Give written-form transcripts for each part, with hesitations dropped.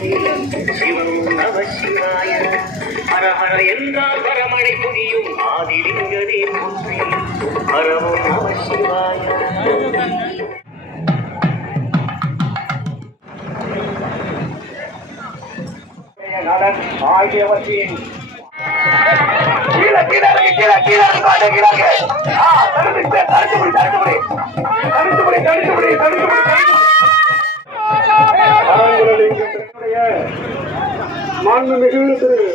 சிவம் நம சிவாய. ஹர ஹர என்றால் வரமழை புரியும் ஆதிலிங்கனே போற்றி. ஹரமும் நம சிவாய. ஆகியவற்றின் மாண்புமிகு திரு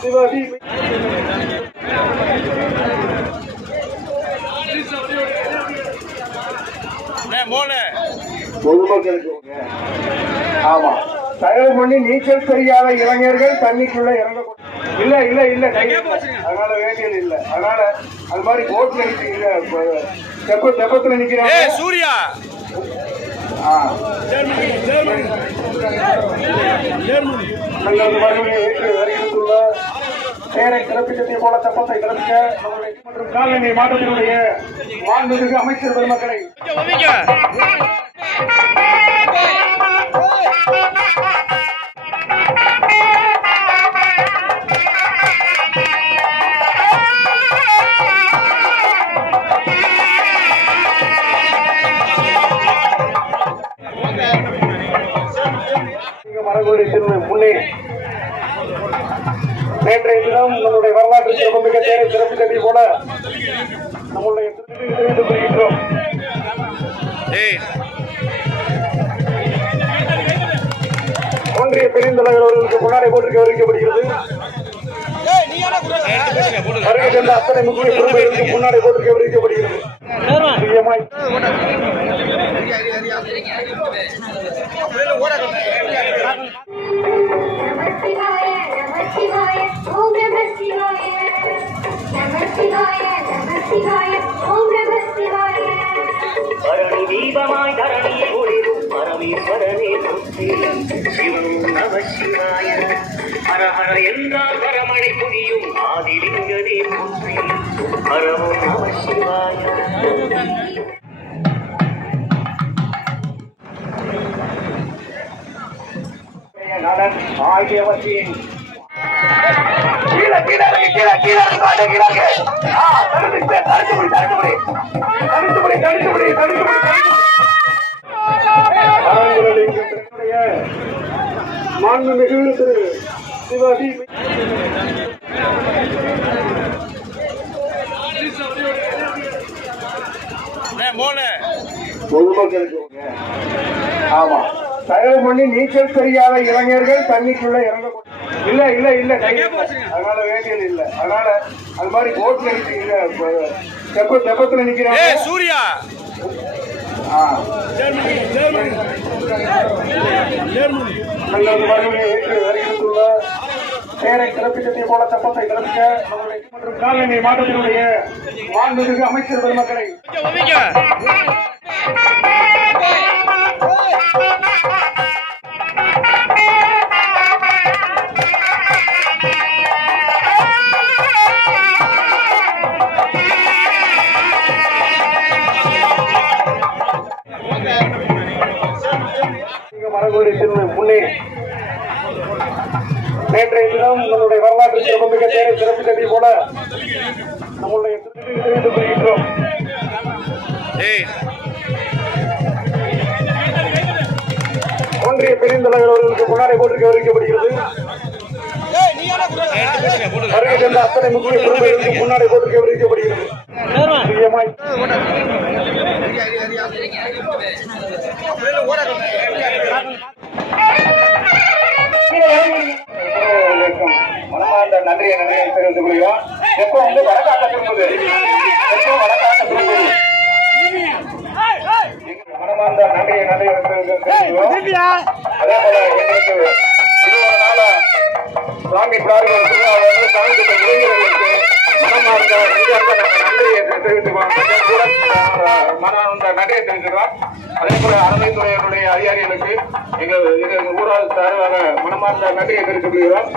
சிவாஜி பொதுமக்களுக்கு ஆமா தயவு பண்ணி நீச்சல் தெரியாத இளைஞர்கள் தண்ணிக்குள்ள இறங்க இல்ல இல்ல இல்ல அதனால வேண்டியது இல்ல. அதனால அது மாதிரி போட்ல தெப்பத்துல நிக்கிறாங்க சூர்யா. பேரை சிறப்பிக்கத்தை போல தெப்பத்தை சிறப்பிக்க மற்றும் காலனி மாவட்டத்தினுடைய மாண்புமிகு அமைச்சர் பெருமக்களை முன்னே நேற்றைய தினம் நம்முடைய வரலாற்று சிறப்புமிக்க தேரை சிறப்பித்ததை போல நம்முடைய தெரிவித்துக் கொள்கின்றோம். ஒன்றிய பெருந்தலைவர் அவர்களுக்கு முன்னாடி போட்டிருக்க அறிவிக்கப்படுகிறது. வருகை சென்ற அத்தனை முக்கிய குழுக்களுக்கு முன்னாடி போட்டிருக்க அறிவிக்கப்படுகிறது. பரணி தீபமாய் தரணி ஒளிரும் பரமேஸ்வரனே போற்றி. சிவம் நம சிவாய. ஹர ஹர என்றால் வரமழை புரியும் ஆதிலிங்கனே போற்றி. ஹரமும் நம சிவாய. ஆகியவற்றின் மாண்புமிகு திரு சிவாஜி பொதுமக்களுக்கு ஆமா தயவு பண்ணி நீச்சல் தெரியாத இளைஞர்கள் தண்ணிக்குள்ள இறங்க இல்ல இல்ல இல்ல அதனால வேண்டியது இல்ல. அதனால அது மாதிரி போட்ல தெப்பத்துல நிக்கிறாங்க சூர்யா. பேரை சிறப்பிக்கத்தை போல தெப்பத்தை சிறப்பிக்க மற்றும் காலனி மாவட்டத்தினுடைய மாண்புமிகு அமைச்சர் பெருமக்களை முன்னே நேற்றைய தினம் நம்முடைய வரலாற்று சிறப்புமிக்க தேரை சிறப்பித்ததை போல நம்முடைய தெரிவித்துக் கொள்கின்றோம். ஒன்றிய பெருந்தலைவர் அவர்களுக்கு முன்னாடி போட்டிருக்க அறிவிக்கப்படுகிறது. வருகை சென்ற அத்தனை முக்கிய குழுக்களுக்கு முன்னாடி போட்டிருக்க அறிவிக்கப்படுகிறது. மனமார்ந்த நன்றியை தெரிவித்துக் கொள்கிறோம். எப்போ வந்து வடக்காட்ட திரும்புது வடக்காட்ட திரும்புது மனமார்ந்த நன்றியை தெரிவித்துக் அதே போல எங்களுக்கு இது ஒரு நாள சுவாமி பிரார்த்தனை தமிழ்நாட்டு இளைஞர்களுக்கு மனமார்ந்த நன்றியை தெரிவித்துக்கிறோம். மனமார்ந்த நன்றியை தெரிவித்துக்கிறோம். அதே போல அறநிலைத்துறையினுடைய அதிகாரிகளுக்கு எங்கள் ஊராட்சி சார்பாக மனமார்ந்த நன்றியை தெரிவித்துக் கொள்கிறோம்.